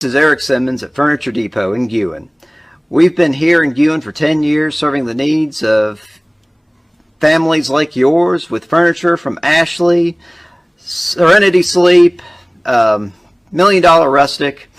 This is Eric Simmons at Furniture Depot in Guin. We've been here in Guin for 10 years serving the needs of families like yours with furniture from Ashley, Serenity Sleep, Million Dollar Rustic.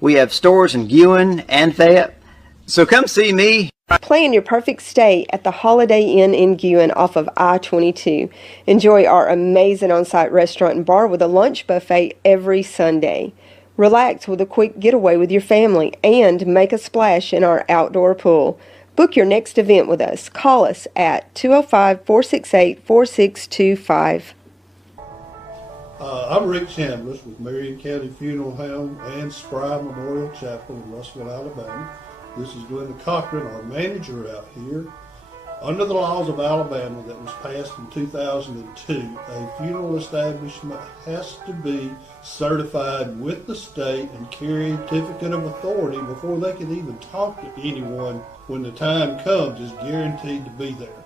We have stores in Guin and Fayette. So come see me. Plan your perfect stay at the Holiday Inn in Guin off of I-22. Enjoy our amazing on-site restaurant and bar with a lunch buffet every Sunday. Relax with a quick getaway with your family and make a splash in our outdoor pool. Book your next event with us. Call us at 205-468-4625. I'm Rick Chambliss with Marion County Funeral Home and Spry Memorial Chapel in Russellville, Alabama. This is Glenda Cochran, our manager out here. Under the laws of Alabama that was passed in 2002, a funeral establishment has to be certified with the state and carry a certificate of authority before they can even talk to anyone when the time comes. Is guaranteed to be there.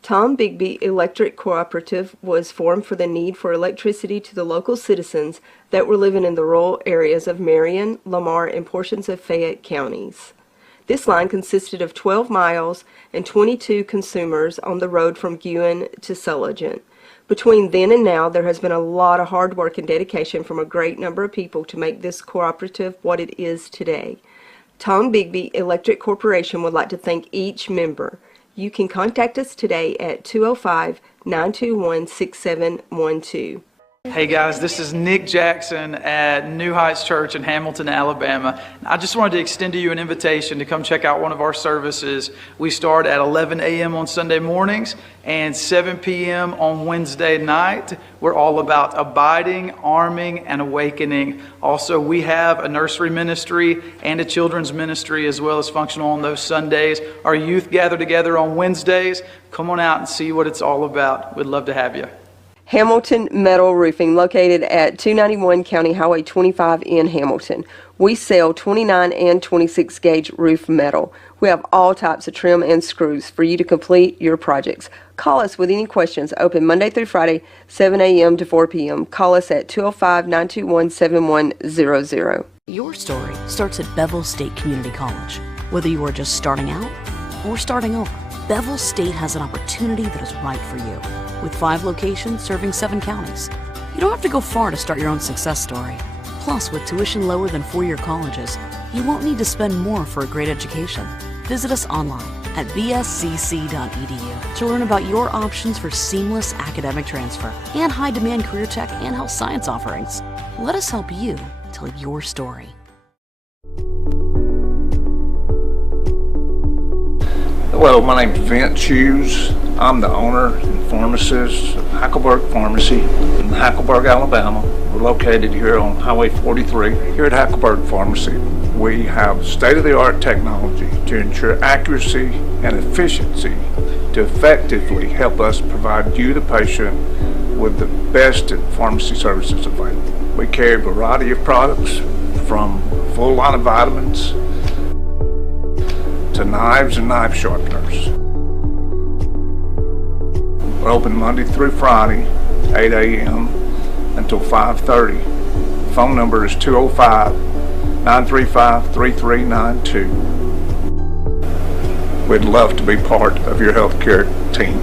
Tom Bigby Electric Cooperative was formed for the need for electricity to the local citizens that were living in the rural areas of Marion, Lamar, and portions of Fayette counties. This line consisted of 12 miles and 22 consumers on the road from Guin to Sulligent. Between then and now, there has been a lot of hard work and dedication from a great number of people to make this cooperative what it is today. Tom Bigby Electric Corporation would like to thank each member. You can contact us today at 205-921-6712. Hey guys, this is Nick Jackson at New Heights Church in Hamilton, Alabama. I just wanted to extend to you an invitation to come check out one of our services. We start at 11 a.m. on Sunday mornings and 7 p.m. on Wednesday night. We're all about abiding, arming, and awakening. Also, we have a nursery ministry and a children's ministry as well as functional on those Sundays. Our youth gather together on Wednesdays. Come on out and see what it's all about. We'd love to have you. Hamilton Metal Roofing, located at 291 County Highway 25 in Hamilton. We sell 29 and 26 gauge roof metal. We have all types of trim and screws for you to complete your projects. Call us with any questions. Open Monday through Friday, 7 a.m. to 4 p.m. Call us at 205-921-7100. Your story starts at Bevel State Community College. Whether you are just starting out or starting over, Bevel State has an opportunity that is right for you. With 5 locations serving 7 counties. You don't have to go far to start your own success story. Plus, with tuition lower than 4-year colleges, you won't need to spend more for a great education. Visit us online at bscc.edu to learn about your options for seamless academic transfer and high-demand career tech and health science offerings. Let us help you tell your story. Hello, my name's Vince Hughes. I'm the owner and pharmacist of Hackleburg Pharmacy in Hackleburg, Alabama. We're located here on Highway 43. Here at Hackleburg Pharmacy, we have state-of-the-art technology to ensure accuracy and efficiency to effectively help us provide you, the patient, with the best pharmacy services available. We carry a variety of products from a full line of vitamins to knives and knife sharpeners. We're open Monday through Friday, 8 a.m. until 5:30. Phone number is 205-935-3392. We'd love to be part of your healthcare team.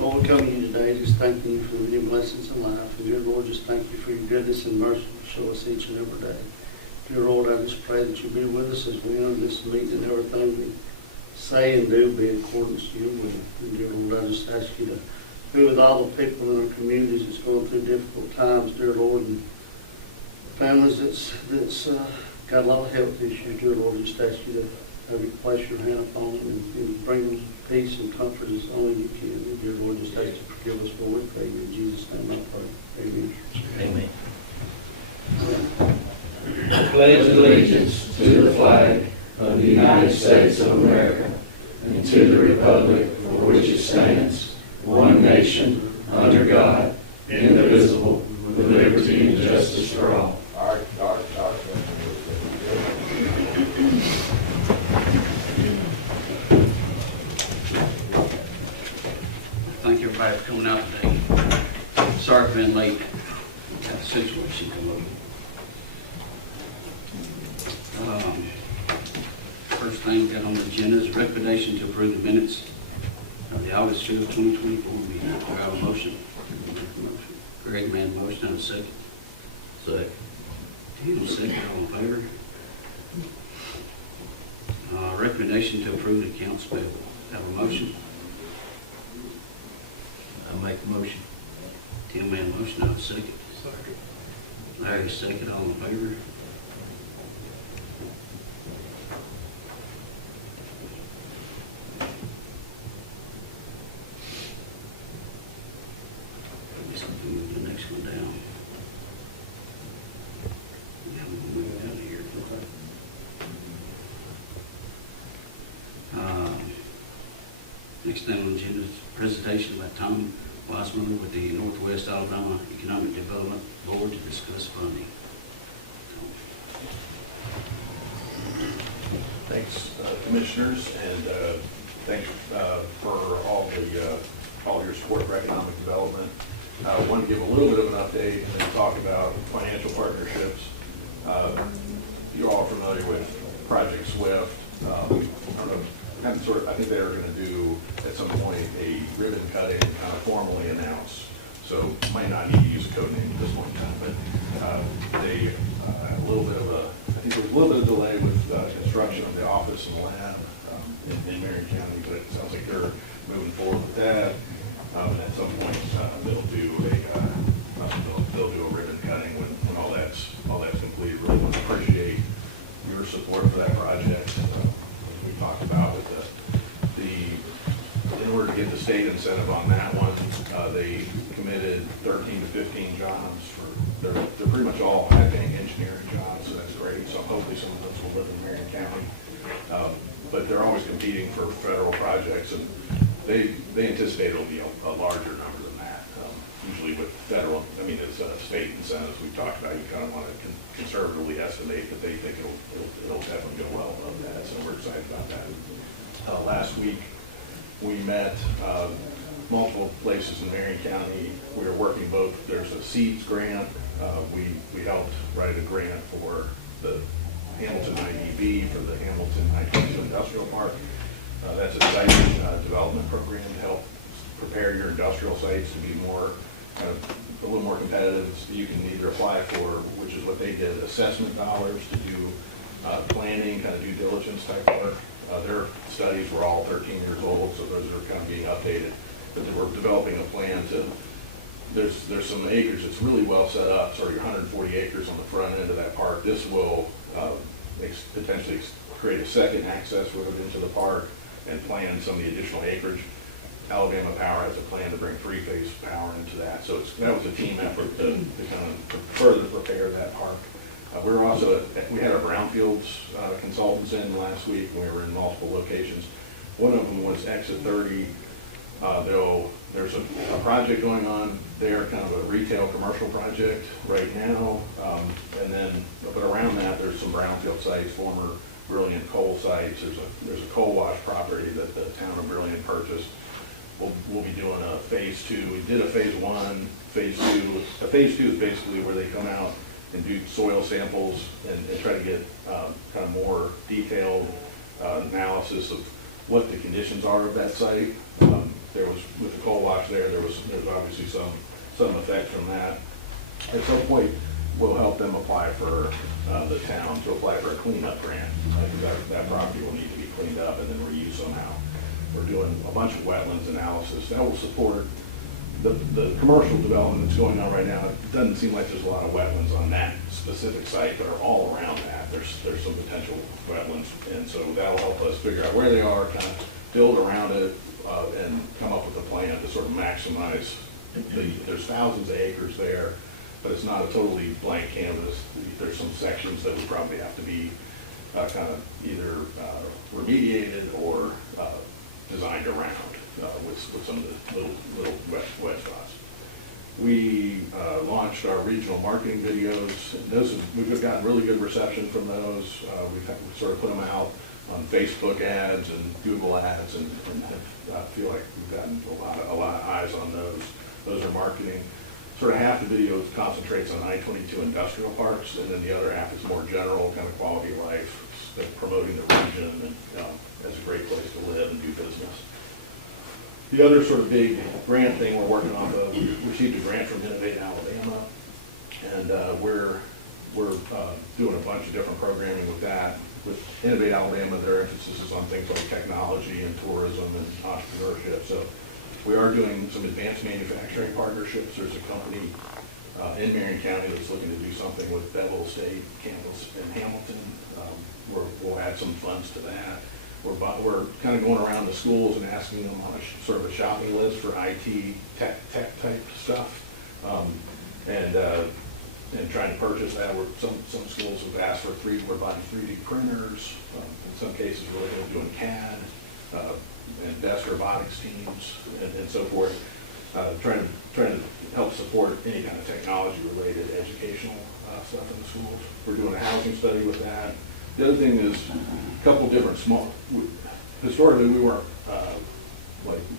Lord, we come to you today just thanking you for the new blessings in life. And dear Lord, just thank you for your goodness and mercy to show us each and every day. Dear Lord, I just pray that you be with us as we enter this meeting and everything we say and do be in accordance to your will. And dear Lord, I just ask you to be with all the people in our communities that's going through difficult times, dear Lord, and families that's got a lot of health issues, dear Lord. Just ask you to have you place your hand upon them and bring them peace and comfort as only you can. And dear Lord, just ask you to forgive us for we pray. In Jesus' name I pray. Amen. Amen. I pledge allegiance to the flag of the United States of America and to the republic for which it stands, one nation, under God, indivisible, with liberty and justice for all. everybody for coming out today. Sorry for being late. Got a situation come up. First thing we got on the agenda is recommendation to approve the minutes of the August 5th, 2024 meeting. Do I have a motion? Greg made a motion, and a second. Second. Daniel second, all in favor? Recommendation to approve the accounts payable. Have a motion? I make the motion. Tim made a motion, I'll second. Larry second, all in favor? I guess we can move the next one down. Yeah, we can move it out of here. Next thing on the agenda is presentation by Tom Weissman with the Northwest Alabama Economic Development Board to discuss funding. Thanks, commissioners, and thanks for all your support for economic development. I want to give a little bit of an update and talk about financial partnerships. You're all familiar with Project Swift. I don't know, I think they were going to do at some point a ribbon cutting and kind of formally announce. So might not need to use a code name at this point in time, but they had a little bit of I think there was a little bit of delay with construction of the office and land in Marion County, but it sounds like they're moving forward with that. And at some point they'll do a ribbon cutting when all that's complete. Really want to appreciate your support for that project. We talked about with in order to get the state incentive on that one, they committed 13 to 15 jobs they're pretty much all high-paying engineering jobs, so that's great. So hopefully some of those will live in Marion County. But they're always competing for federal projects, and they anticipate it'll be a larger number than that. Usually with federal, it's state incentives we've talked about, you kind of want to conservatively estimate that they think it'll definitely go well above that, so we're excited about that. Last week, we met multiple places in Marion County. We were working both, there's a SEEDS grant. We helped write a grant for the Hamilton IDB for the Hamilton IDB Industrial Park. That's a site development program to help prepare your industrial sites to be a little more competitive. You can either apply for, which is what they did, assessment dollars to do planning, kind of due diligence type work. Their studies were all 13 years old, so those are kind of being updated. But we're developing a plan to, there's some acres, it's really well set up, so your 140 acres on the front end of that park. This will potentially create a second access road into the park and plan some of the additional acreage. Alabama Power has a plan to bring three-phase power into that. So that was a team effort to kind of further prepare that park. We had our brownfields consultants in last week. We were in multiple locations. One of them was Exit 30. There's a project going on there, kind of a retail commercial project right now. But around that, there's some brownfield sites, former Brilliant coal sites. There's a coal wash property that the town of Brilliant purchased. We'll be doing a phase 2. We did a phase 1, phase 2. A phase 2 is basically where they come out and do soil samples and try to get kind of more detailed analysis of what the conditions are of that site. There was, with the coal wash there's obviously some effect from that. At some point, we'll help them apply for the town to apply for a cleanup grant. That property will need to be cleaned up and then reused somehow. We're doing a bunch of wetlands analysis that will support the commercial development that's going on right now. It doesn't seem like there's a lot of wetlands on that specific site, but are all around that. There's some potential wetlands, and so that'll help us figure out where they are, kind of build around it, and come up with a plan to sort of maximize. There's thousands of acres there, but it's not a totally blank canvas. There's some sections that would probably have to be kind of either remediated or designed around with some of the little wet spots. We launched our regional marketing videos. We've gotten really good reception from those. We've sort of put them out Facebook ads and Google ads, and feel like we've gotten a lot of eyes on those. Those are marketing. Sort of half the video concentrates on I-22 industrial parks, and then the other half is more general, kind of quality of life, promoting the region and as a great place to live and do business. The other sort of big grant thing we're working on, we received a grant from Innovate Alabama, and we're doing a bunch of different programming with that. With Innovate Alabama, their emphasis is on things like technology and tourism and entrepreneurship. So we are doing some advanced manufacturing partnerships. There's a company in Marion County that's looking to do something with Bevel State campus in Hamilton. We'll add some funds to that. We're kind of going around the schools and asking them on a sort of a shopping list for IT tech type stuff, and trying to purchase that. Some schools have asked for we're buying 3D printers. In some cases, we're looking at doing CAD and desk robotics teams and so forth. Trying to help support any kind of technology related educational stuff in the schools. We're doing a housing study with that. The other thing is a couple different historically we weren't,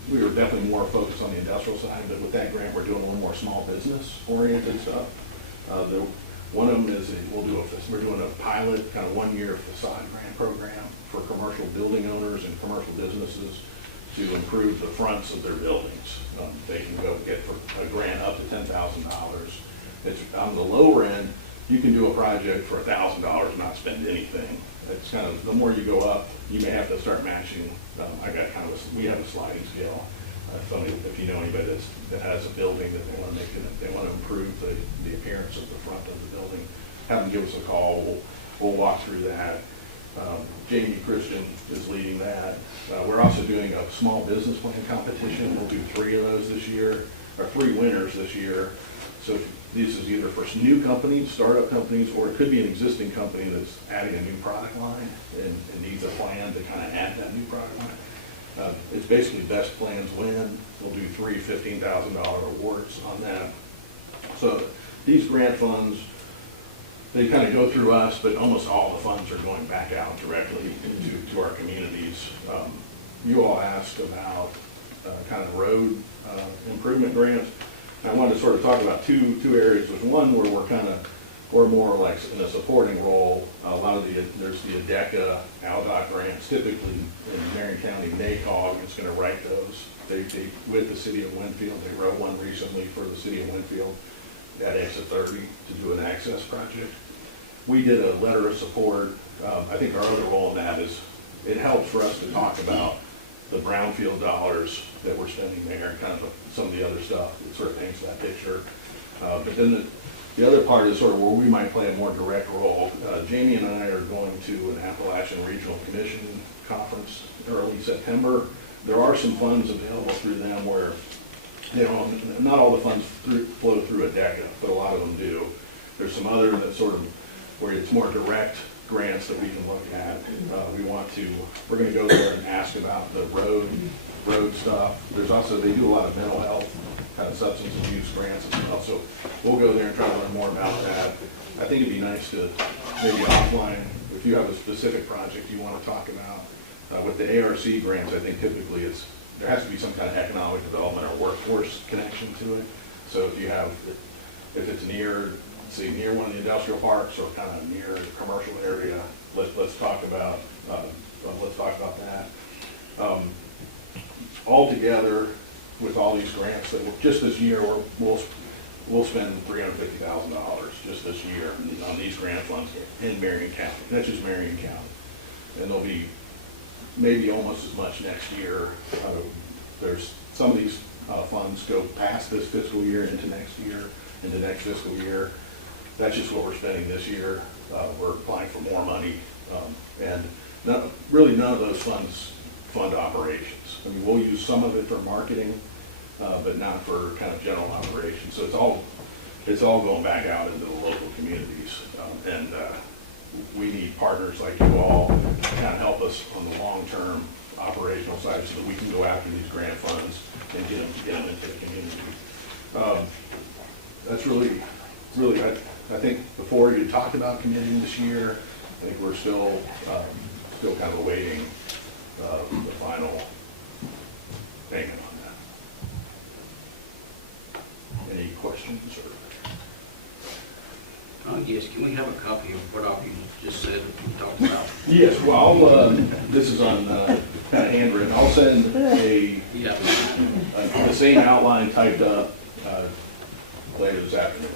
we were definitely more focused on the industrial side, but with that grant we're doing a little more small business oriented stuff. One of them is we're doing a pilot, kind of 1 year facade grant program for commercial building owners and commercial businesses to improve the fronts of their buildings. They can go get for a grant up to $10,000. It's on the lower end. You can do a project for $1,000 and not spend anything. It's kind of, the more you go up, you may have to start matching. We have a sliding scale. If you know anybody that has a building that they want to improve the appearance of the front of the building, have them give us a call. We'll walk through that. Jamie Christian is leading that. We're also doing a small business plan competition. We'll do 3 of those this year, or 3 winners this year. So this is either for new companies, startup companies, or it could be an existing company that's adding a new product line and needs a plan to kind of add that new product line. It's basically best plans win. We'll do 3 $15,000 awards on that. So these grant funds, they kind of go through us, but almost all the funds are going back out directly to our communities. You all asked about kind of road improvement grants. I wanted to sort of talk about two areas. There's one where we're more like in a supporting role. A lot of there's the ADECA, ALDOT grants. Typically in Marion County, NACOG is going to write those. They with the city of Winfield, they wrote one recently for the city of Winfield at exit 30 to do an access project. We did a letter of support. I think our other role in that is it helps for us to talk about the brownfield dollars that we're spending there, and kind of some of the other stuff that sort of paints that picture. But then the other part is sort of where we might play a more direct role. Jamie and I are going to an Appalachian Regional Commission conference early September. There are some funds available through them where not all the funds flow through ADECA, but a lot of them do. There's some other that sort of where it's more direct grants that we can look at. We're going to go there and ask about the road stuff. There's also, they do a lot of mental health, kind of substance abuse grants as well. So we'll go there and try to learn more about that. I think it'd be nice to maybe offline, if you have a specific project you want to talk about. With the ARC grants, I think typically there has to be some kind of economic development or workforce connection to it. So if it's near one of the industrial parks or kind of near the commercial area, let's talk about that. All together, with all these grants, just this year we'll spend $350,000 just this year on these grant funds in Marion County. That's just Marion County, and there'll be maybe almost as much next year. There's some of these funds go past this fiscal year into next fiscal year. That's just what we're spending this year. We're applying for more money, and really none of those funds fund operations. I mean, we'll use some of it for marketing, but not for kind of general operations. So it's all going back out into the local communities, and we need partners like you all to kind of help us on the long-term operational side so that we can go after these grant funds and get them into the community. That's really, I think before you talked about committing this year. I think we're still still kind of awaiting the final payment on that. Any questions? Yes, can we have a copy of what all you just said and talked about? Yes, well, this is on kind of handwritten. I'll send the same outline typed up later this afternoon.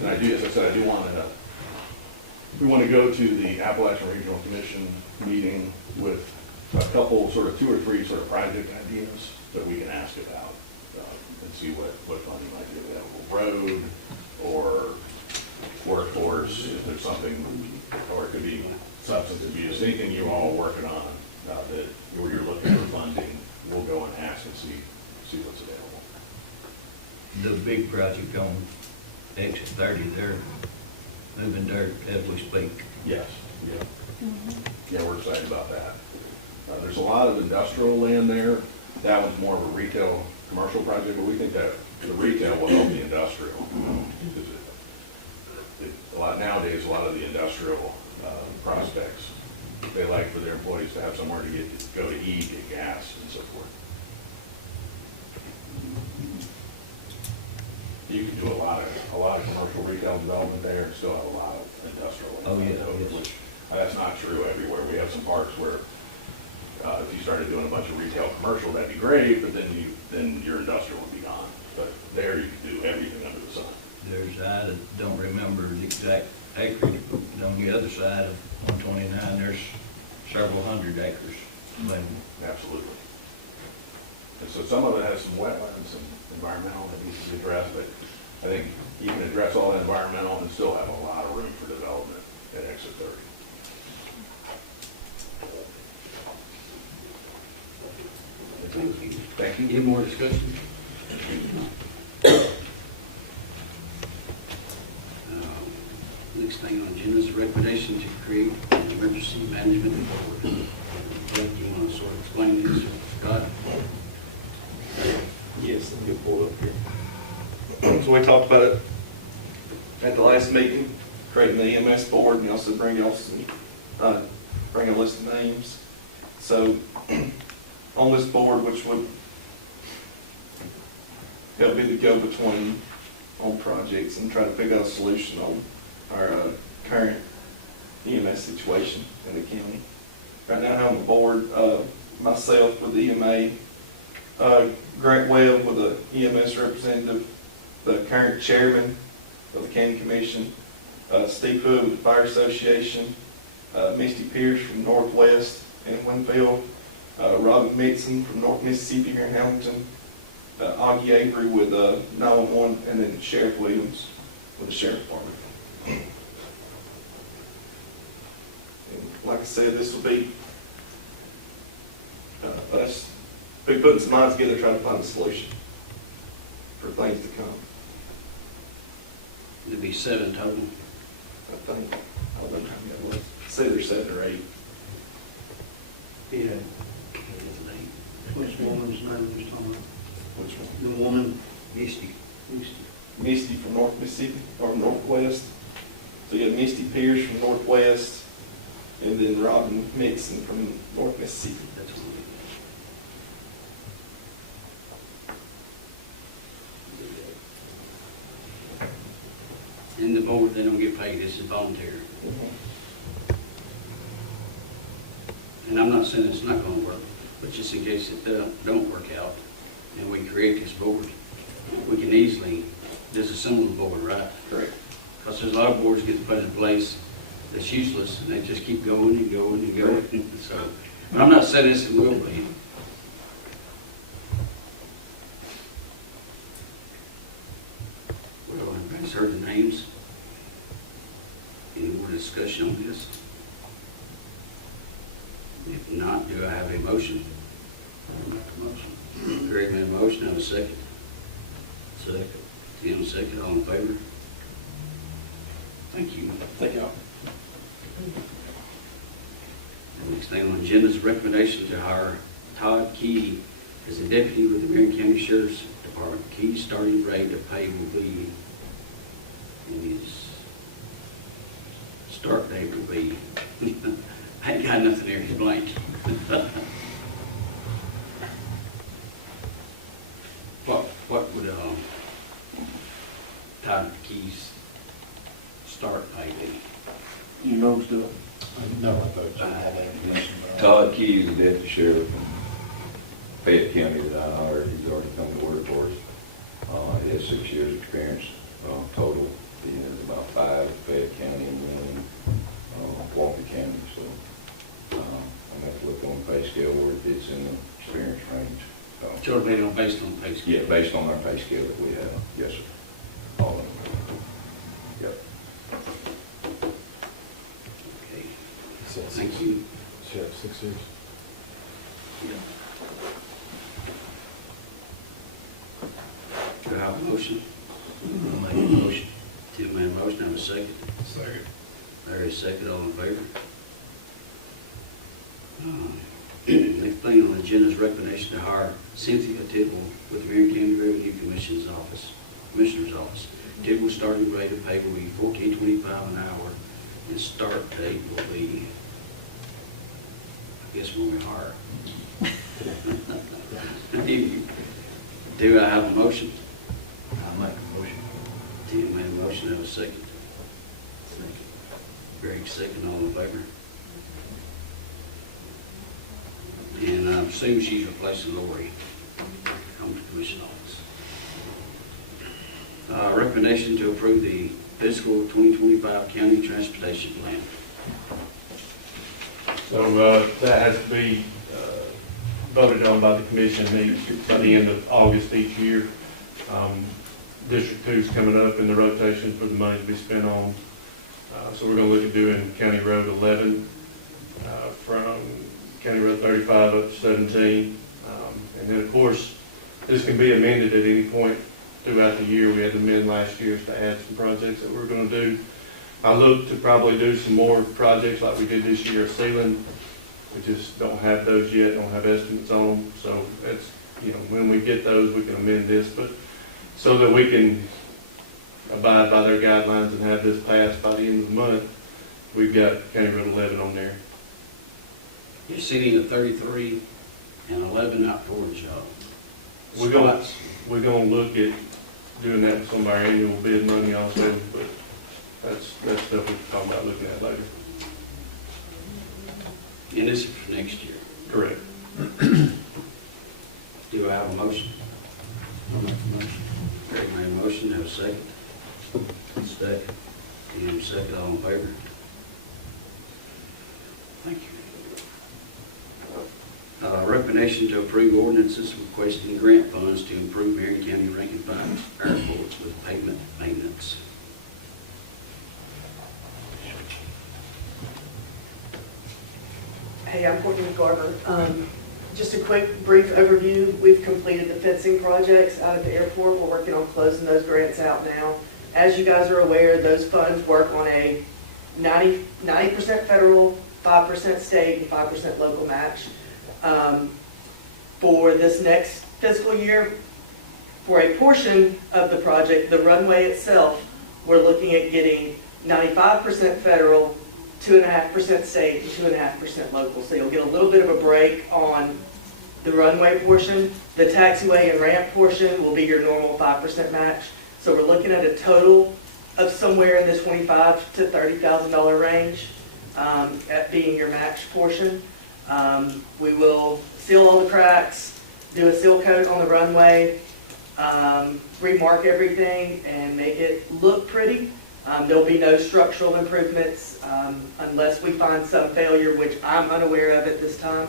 And I do, as I said, we want to go to the Appalachian Regional Commission meeting with a couple, sort of 2 or 3 sort of project ideas that we can ask about and see what funding might be available. Road or workforce, if there's something, or it could be substance abuse, anything you all are working on that where you're looking for funding, we'll go and ask and see what's available. The big project on exit 30, they're moving dirt as we speak. Yes, yeah. Yeah, we're excited about that. There's a lot of industrial land there. That one's more of a retail commercial project, but we think that the retail will help the industrial. Nowadays, a lot of the industrial prospects, they like for their employees to have somewhere to go to eat, get gas, and so forth. You can do a lot of commercial retail development there and still have a lot of industrial. Oh, yeah. Which, that's not true everywhere. We have some parks where if you started doing a bunch of retail commercial, that'd be great, but then your industrial would be gone. But there you can do everything under the sun. I don't remember the exact acreage, but on the other side of 129, there's several hundred acres. Absolutely. And so some of it has some wetlands and environmental that needs to be addressed, but I think you can address all that environmental and still have a lot of room for development at exit 30. Thank you. Thank you. Any more discussion? Next thing on the agenda is a recommendation to create an emergency management board. Doug, you want to sort of explain this, Scott? Yes, let me get pulled up here. So we talked about it at the last meeting, creating the EMS board, and also bring a list of names. So on this board, which would help be the go-between on projects and try to figure out a solution on our current EMS situation in the county. Right now I have on the board myself with the EMA, Grant Webb with the EMS representative, the current chairman of the county commission, Steve Hood with the Fire Association, Misty Pierce from Northwest and Winfield, Robin Mixon from North Mississippi here in Hamilton, Augie Avery with 911, and then Sheriff Williams with the Sheriff Department. And like I said, this will be us putting some minds together trying to find a solution for things to come. There'll be 7 total. I think, I don't know how many it was. Say there's 7 or 8. Yeah. Which woman's name was talking about? Which one? The woman, Misty. Misty from North Mississippi, or Northwest. So you got Misty Pierce from Northwest, and then Robin Mixon from North Mississippi. That's what we And the board, they don't get paid, this is voluntary. And I'm not saying it's not going to work, but just in case it don't work out, and we create this board, we can easily disassemble the board, right? Correct. Because there's a lot of boards get put in place that's useless, and they just keep going and going and going. So, but I'm not saying this will be. Well, everybody's heard the names. Any more discussion on this? If not, do I have a motion? I'll make a motion. Greg made a motion, have a second. Second. Tim, second, all in favor? Thank you. Thank y'all. Next thing on the agenda is recommendation to hire Todd Key as a deputy with the Marion County Sheriff's Department. Key's starting rate of pay will be, in his start date will be. I ain't got nothing here, he's blank. What would, Todd Key's start date be? You know still? No, I thought you had that information. Todd Keys, the deputy sheriff in Fayette County that I hired, he's already come to work for us. He has 6 years experience total. He has about 5 in Fayette County and 1 in Walker County. So I'm going to look on the pay scale where it fits in the experience range. Sure, based on the pay scale? Yeah, based on our pay scale that we have. Yes, sir. All of them. Yep. Okay. Thank you. Yeah, 6 years. Yeah. Do I have a motion? I'll make a motion. Tim made a motion, have a second? Second. Larry, second, all in favor? Next thing on the agenda is recommendation to hire Cynthia Tidwell with the Marion County Revenue Commissioner's Office. Tidwell's starting rate of pay will be $14.25 an hour, and start date will be, I guess, when we hire. Do I have a motion? I'll make a motion. Tim made a motion, have a second. Second. Greg, second, all in favor? And I assume she's replacing Lori on the commission office. Recommendation to approve the fiscal 2025 county transportation plan. So that has to be voted on by the commission by the end of August each year. District 2 is coming up in the rotation for the money to be spent on. So we're going to look at doing County Road 11 from County Road 35 up to 17. And then, of course, this can be amended at any point throughout the year. We had to amend last year to add some projects that we're going to do. I look to probably do some more projects like we did this year, ceiling. We just don't have those yet, don't have estimates on them. So that's, when we get those, we can amend this. But so that we can abide by their guidelines and have this passed by the end of the month, we've got County Road 11 on there. You're sitting at 33 and 11 out towards y'all. We're going to look at doing that with some of our annual bid money also, but that's stuff we can talk about looking at later. And this is for next year. Correct. Do I have a motion? I'll make a motion. Greg made a motion, have a second? Second. And second, all in favor? Thank you. Recommendation to approve ordinances requesting grant funds to improve Marion County Rankin 5 airports with pavement maintenance. Hey, I'm Courtney Garber. Just a quick, brief overview. We've completed the fencing projects out at the airport. We're working on closing those grants out now. As you guys are aware, those funds work on a 90% federal, 5% state, and 5% local match. For this next fiscal year, for a portion of the project, the runway itself, we're looking at getting 95% federal, 2.5% state, and 2.5% local. So you'll get a little bit of a break on the runway portion. The taxiway and ramp portion will be your normal 5% match. So we're looking at a total of somewhere in the $25,000 to $30,000 range at being your match portion. We will seal all the cracks, do a seal coat on the runway, remark everything, and make it look pretty. There'll be no structural improvements unless we find some failure, which I'm unaware of at this time.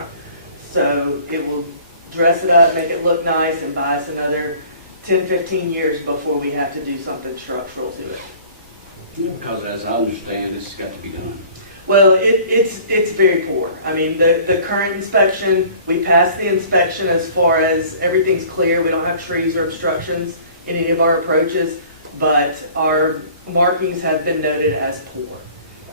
So it will dress it up, make it look nice, and buy us another 10, 15 years before we have to do something structural to it. Because as I understand, this has got to be done. Well, it's very poor. I mean, the current inspection, we passed the inspection as far as everything's clear. We don't have trees or obstructions in any of our approaches, but our markings have been noted as poor.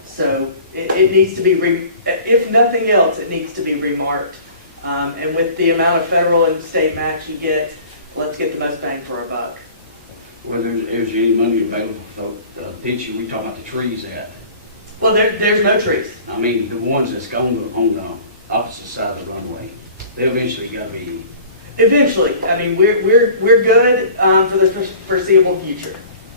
So it needs to be, if nothing else, it needs to be remarked. And with the amount of federal and state match you get, let's get the most bang for our buck. Whether there's any money available for the picture, we talking about the trees at? Well, there's no trees. I mean, the ones that's on the opposite side of the runway, they eventually got to be. Eventually, I mean, we're good for the foreseeable future.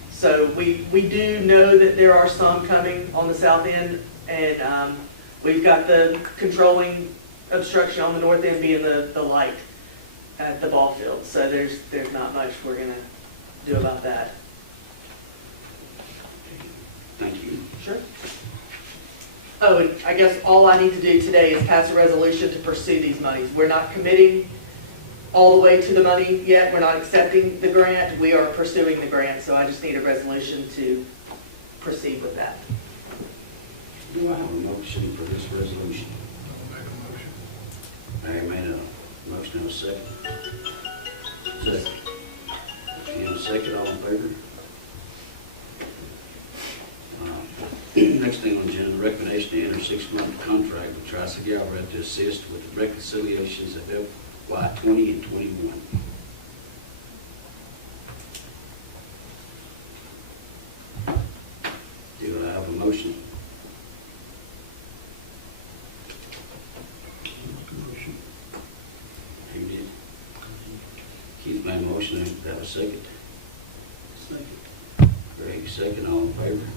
So we do know that there are some coming on the south end, and we've got the controlling obstruction on the north end being the light at the ball field. So there's not much we're gonna do about that. Thank you. Sure. Oh, and I guess all I need to do today is pass a resolution to pursue these monies. We're not committing all the way to the money yet. We're not accepting the grant. We are pursuing the grant, so I just need a resolution to proceed with that. Do I have a motion for this resolution? I'll make a motion. Mayor made a motion, and a second. Second. And a second, all in favor? Next thing on the agenda, recommendation to enter 6-month contract with Tri-Galveston to assist with the reconciliations of FY 20 and 21. Do I have a motion? Motion. Who did? Keith made a motion. Do I have a second? Second. Greg, second. All in favor?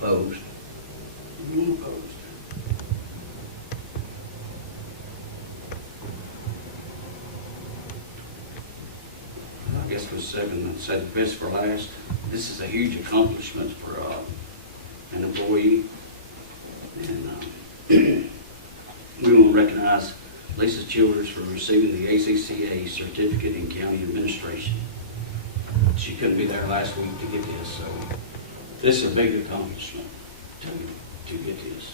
Opposed? Anyone opposed? I guess we're saving best for last. This is a huge accomplishment for an employee, and we want to recognize Lisa Childers for receiving the ACCA certificate in county administration. She couldn't be there last week to get this, so this is a big accomplishment to get this.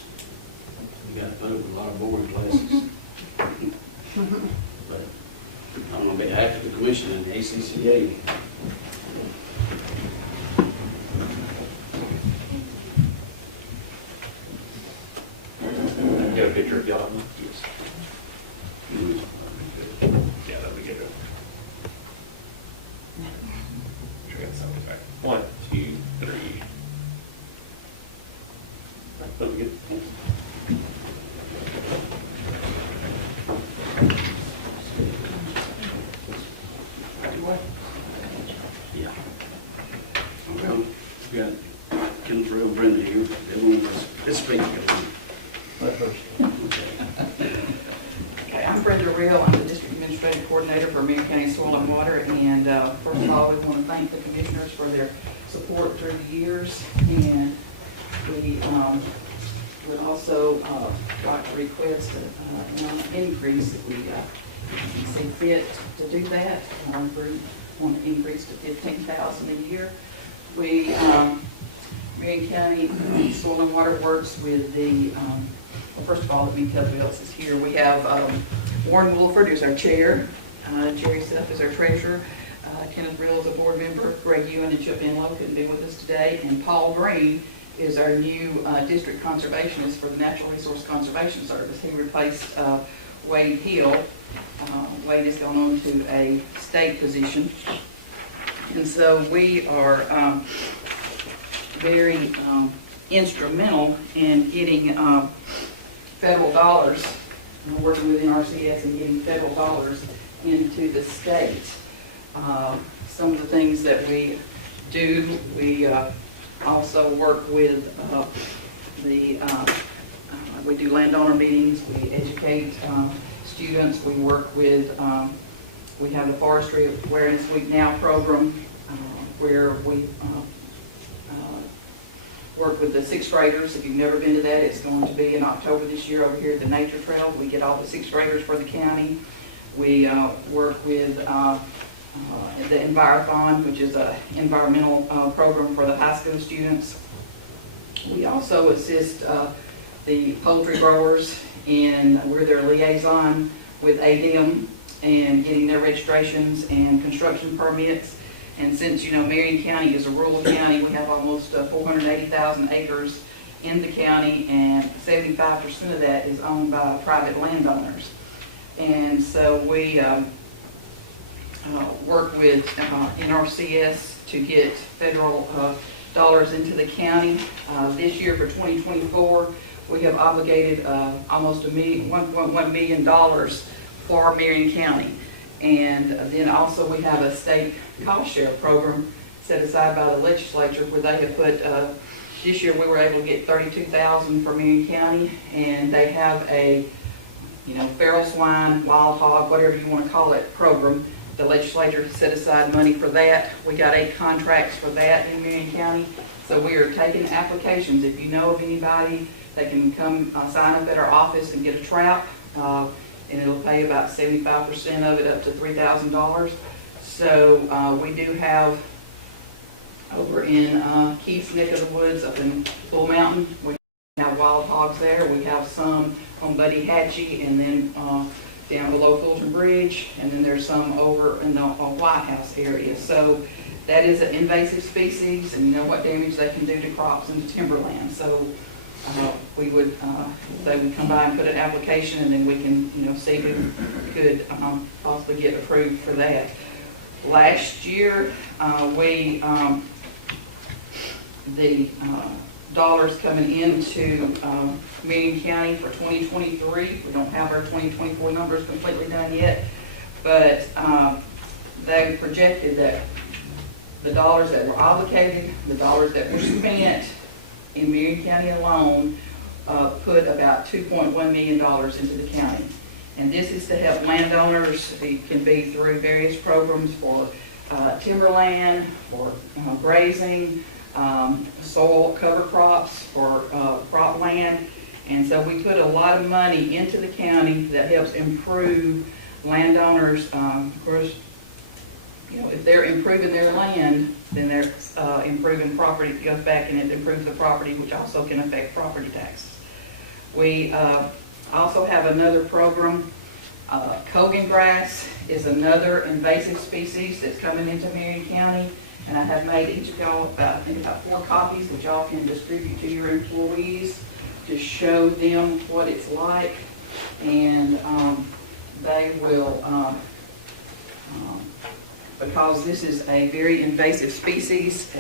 We got to put up a lot of boring classes. But I'm on behalf of the commission and the ACCA. You got a picture of y'all? Yes. Yeah, that'd be good. Sure, got something back. 1, 2, 3. That'd be good. Yeah. Well, we got Ken Thrill, Brenda here. Let's speak. Okay, I'm Brenda Real. I'm the District Administrative Coordinator for Marion County Soil and Water. And first of all, we want to thank the commissioners for their support through the years. And we would also like to request an increase if we see fit to do that. We want to increase to $15,000 a year. We, Marion County Soil and Water works with the, well, first of all, let me tell you who else is here. We have Warren Wolford is our chair, Jerry Self is our treasurer, Kenneth Rill is a board member, Greg Ewan and Chip Enlow couldn't be with us today, and Paul Green is our new district conservationist for the Natural Resource Conservation Service. He replaced Wade Hill. Wade has gone on to a state position. And so we are very instrumental in getting federal dollars, working with NRCS and getting federal dollars into the state. Some of the things that we do, we also work with we do landowner meetings, we educate students, we work with, we have the Forestry Awareness Week Now program where we work with the 6th graders. If you've never been to that, it's going to be in October this year over here at the Nature Trail. We get all the 6th graders for the county. We work with the Envirothon, which is an environmental program for the high school students. We also assist the poultry growers, and we're their liaison with ADM and getting their registrations and construction permits. And since, you know, Marion County is a rural county, we have almost 480,000 acres in the county, and 75% of that is owned by private landowners. And so we work with NRCS to get federal dollars into the county. This year for 2024, we have obligated almost $1.1 million for Marion County. And then also we have a state cost share program set aside by the legislature where they have put, this year we were able to get $32,000 for Marion County, and they have a, feral swine, wild hog, whatever you want to call it, program. The legislature set aside money for that. We got 8 contracts for that in Marion County. So we are taking applications. If you know of anybody, they can come sign up at our office and get a trap, and it'll pay about 75% of it up to $3,000. So we do have over in Keith's neck of the woods up in Bull Mountain, we have wild hogs there. We have some on Buddy Hatchie, and then down below Fulton Bridge, and then there's some over in the White House area. So that is an invasive species, and you know what damage they can do to crops and to timberland. So we would, they would come by and put an application, and then we can, see who could possibly get approved for that. Last year, the dollars coming into Marion County for 2023. We don't have our 2024 numbers completely done yet, but they projected that the dollars that were obligated, the dollars that were spent in Marion County alone, put about $2.1 million into the county. And this is to help landowners. It can be through various programs for timberland, for grazing, soil cover crops, for cropland. And so we put a lot of money into the county that helps improve landowners. Of course, if they're improving their land, then they're improving property. It goes back and it improves the property, which also can affect property taxes. We also have another program. Kogan grass is another invasive species that's coming into Marion County. And I have made each of y'all about 4 copies that y'all can distribute to your employees to show them what it's like. And they will, because this is a very invasive species,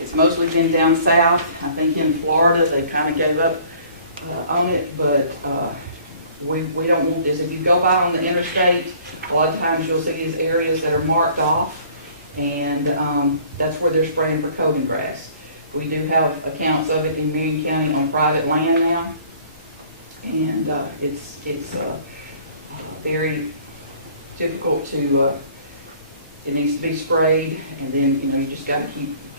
it's mostly been down south. I think in Florida they kind of gave up on it, but we don't want this. If you go by on the interstate, a lot of times you'll see these areas that are marked off, and that's where they're spraying for Kogan grass. We do have accounts of it in Marion County on private land now, and it's very difficult to. It needs to be sprayed, and then you just got to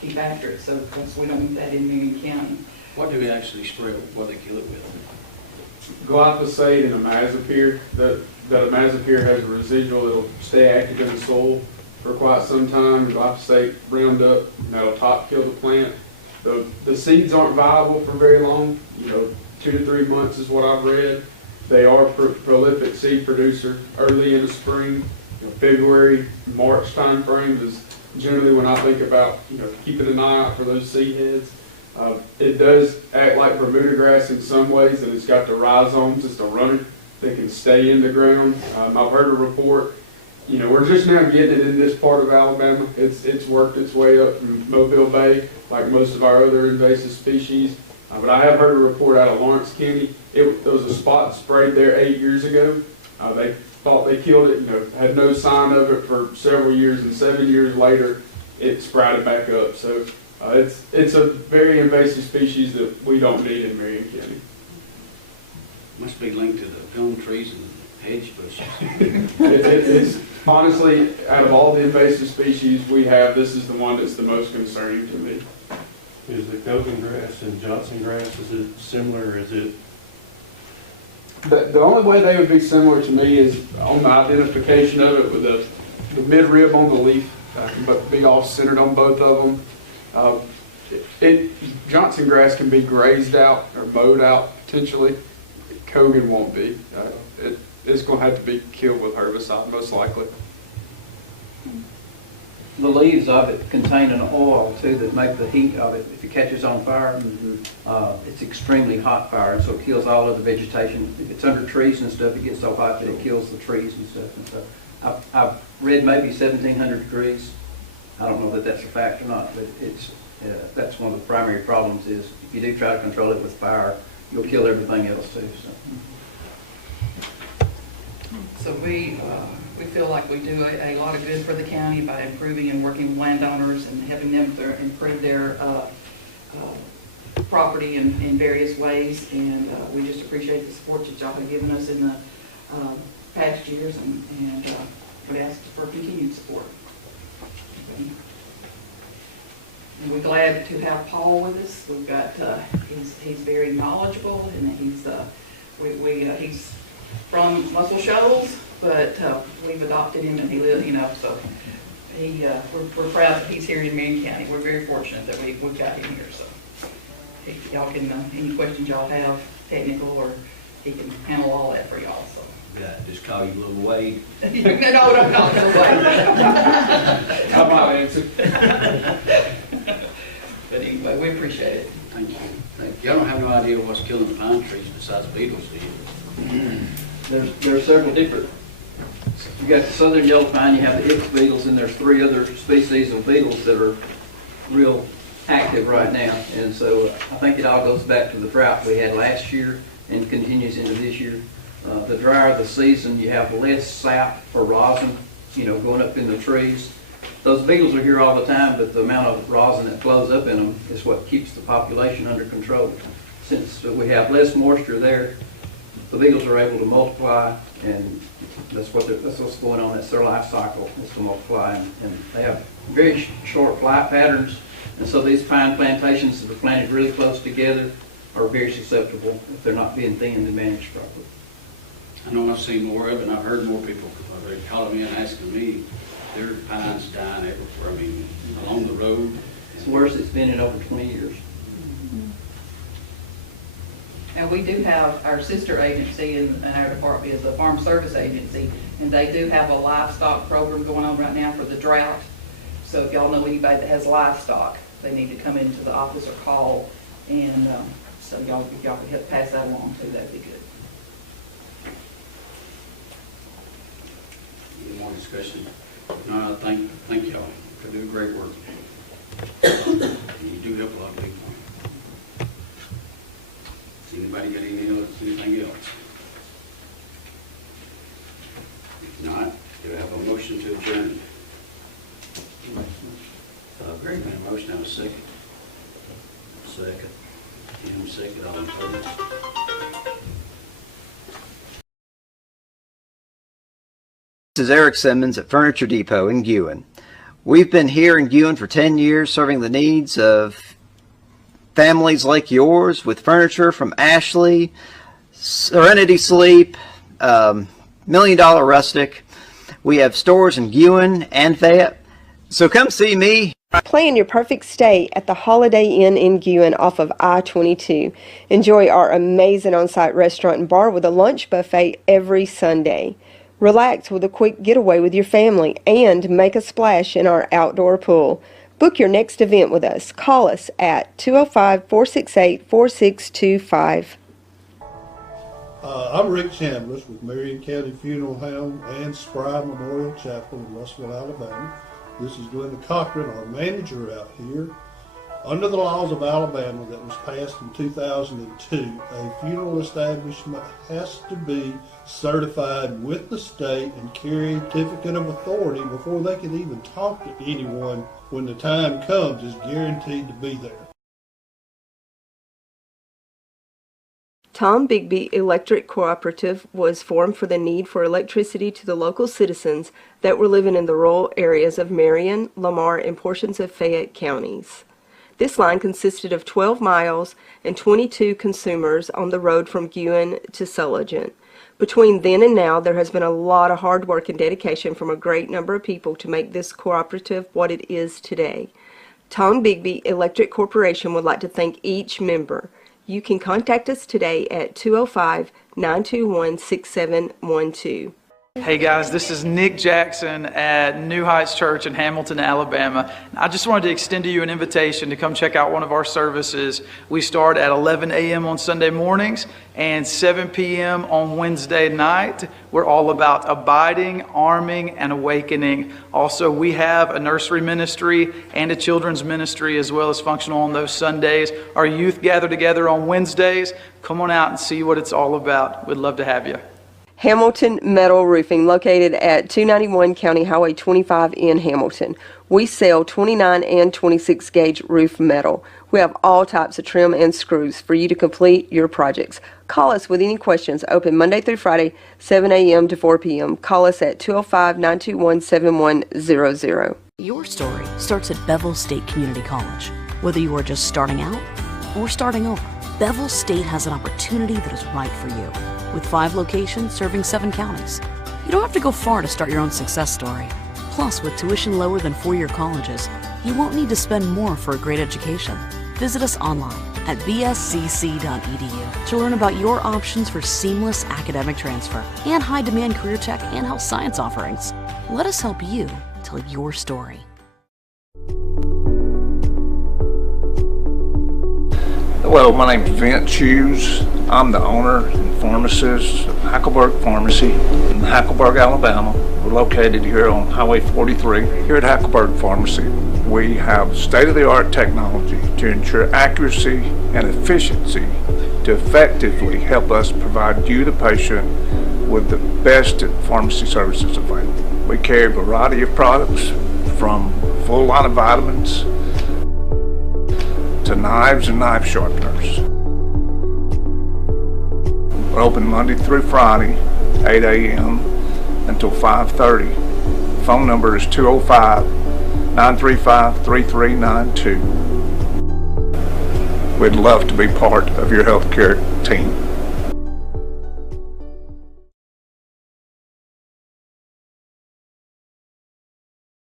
keep after it. So we don't want that in Marion County. What do we actually spray? What do they kill it with? Glyphosate and imazapyr. That imazapyr has a residual. It'll stay active in the soil for quite some time. Glyphosate, Roundup, that'll top kill the plant. The seeds aren't viable for very long. 2 to 3 months is what I've read. They are prolific seed producer early in the spring. February, March time frame is generally when I think about keeping an eye out for those seed heads. It does act like Bermuda grass in some ways, and it's got the rhizomes, it's the runner that can stay in the ground. I've heard a report. We're just now getting it in this part of Alabama. It's worked its way up from Mobile Bay, like most of our other invasive species. But I have heard a report out of Lawrence County. There was a spot sprayed there 8 years ago. They thought they killed it, had no sign of it for several years, and 7 years later, it sprouted back up. So it's a very invasive species that we don't need in Marion County. Must be linked to the gum trees and hedge bushes. It's honestly, out of all the invasive species we have, this is the one that's the most concerning to me. Is the Kogan grass and Johnson grass, is it similar? Is it? The only way they would be similar to me is on the identification of it with the midrib on the leaf, but be all centered on both of them. Johnson grass can be grazed out or mowed out potentially. Kogan won't be. It's going to have to be killed with herbicide most likely. The leaves of it contain an oil too that make the heat of it. If it catches on fire, it's extremely hot fire, and so it kills all of the vegetation. If it's under trees and stuff, it gets so hot that it kills the trees and stuff. And so I've read maybe 1,700 degrees. I don't know that that's a fact or not, but that's one of the primary problems is if you do try to control it with fire, you'll kill everything else too. So we feel like we do a lot of good for the county by improving and working with landowners and helping them to improve their property in various ways. And we just appreciate the support that y'all have given us in the past years and would ask for continued support. And we're glad to have Paul with us. We've got he's very knowledgeable and he's from Muscle Shoals, but we've adopted him and he lives, so we're proud that he's here in Marion County. We're very fortunate that we've got him here. So if y'all can any questions y'all have, technical, or he can handle all that for y'all. So. Yeah, just call you Little Wade. No, don't call me Little Wade. I might answer. But anyway, we appreciate it. Thank you. Y'all don't have no idea what's killing the pine trees besides beetles, do you? There's several different. You got the southern yellow pine, you have the Ix beetles, and there's 3 other species of beetles that are real active right now. And so I think it all goes back to the drought we had last year and continues into this year. The drier the season, you have less sap or rosin, going up in the trees. Those beetles are here all the time, but the amount of rosin that flows up in them is what keeps the population under control. Since we have less moisture there, the beetles are able to multiply, and that's what's going on. That's their life cycle, is to multiply, and they have very short flight patterns. And so these pine plantations that are planted really close together are very susceptible if they're not being thinned and managed properly. I know I've seen more of it, and I've heard more people calling me and asking me, there are pines dying everywhere. I mean, along the road. It's worse it's been in over 20 years. And we do have our sister agency in our department is a farm service agency, and they do have a livestock program going on right now for the drought. So if y'all know anybody that has livestock, they need to come into the office or call, and so if y'all could help pass that along too, that'd be good. Any more discussion? No, thank y'all for doing great work. You do help a lot of people. Has anybody got anything else? If not, do I have a motion to adjourn? Great, man. Motion, have a second. Second. Tim, second, all in favor? This is Eric Simmons at Furniture Depot in Guin. We've been here in Guin for 10 years serving the needs of families like yours with furniture from Ashley, Serenity Sleep, Million Dollar Rustic. We have stores in Guin and Fayette. So come see me. Plan your perfect stay at the Holiday Inn in Guin off of I-22. Enjoy our amazing on-site restaurant and bar with a lunch buffet every Sunday. Relax with a quick getaway with your family and make a splash in our outdoor pool. Book your next event with us. Call us at 205-468-4625. I'm Rick Chambliss with Marion County Funeral Home and Spry Memorial Chapel in Russellville, Alabama. This is Glenda Cochran, our manager out here. Under the laws of Alabama that was passed in 2002, a funeral establishment has to be certified with the state and carry a certificate of authority before they can even talk to anyone when the time comes is guaranteed to be there. Tom Bigby Electric Cooperative was formed for the need for electricity to the local citizens that were living in the rural areas of Marion, Lamar, and portions of Fayette counties. This line consisted of 12 miles and 22 consumers on the road from Guin to Sulligent. Between then and now, there has been a lot of hard work and dedication from a great number of people to make this cooperative what it is today. Tom Bigby Electric Corporation would like to thank each member. You can contact us today at 205-921-6712. Hey guys, this is Nick Jackson at New Heights Church in Hamilton, Alabama. I just wanted to extend to you an invitation to come check out one of our services. We start at 11 a.m. on Sunday mornings and 7 p.m. on Wednesday night. We're all about abiding, arming, and awakening. Also, we have a nursery ministry and a children's ministry as well as functional on those Sundays. Our youth gather together on Wednesdays. Come on out and see what it's all about. We'd love to have you. Hamilton Metal Roofing, located at 291 County Highway 25 in Hamilton. We sell 29 and 26 gauge roof metal. We have all types of trim and screws for you to complete your projects. Call us with any questions. Open Monday through Friday, 7 a.m. to 4 p.m. Call us at 205-921-7100. Your story starts at Bevel State Community College. Whether you are just starting out or starting over, Bevel State has an opportunity that is right for you. With 5 locations serving 7 counties. You don't have to go far to start your own success story. Plus, with tuition lower than four-year colleges, you won't need to spend more for a great education. Visit us online at bscc.edu to learn about your options for seamless academic transfer and high-demand career tech and health science offerings. Let us help you tell your story. Hello, my name's Vince Hughes. I'm the owner and pharmacist of Hackleburg Pharmacy in Hackleburg, Alabama. We're located here on Highway 43. Here at Hackleburg Pharmacy, we have state-of-the-art technology to ensure accuracy and efficiency to effectively help us provide you, the patient, with the best pharmacy services available. We carry a variety of products from full line of vitamins to knives and knife sharpeners. We're open Monday through Friday, 8 a.m. until 5:30. Phone number is 205-935-3392. We'd love to be part of your healthcare team.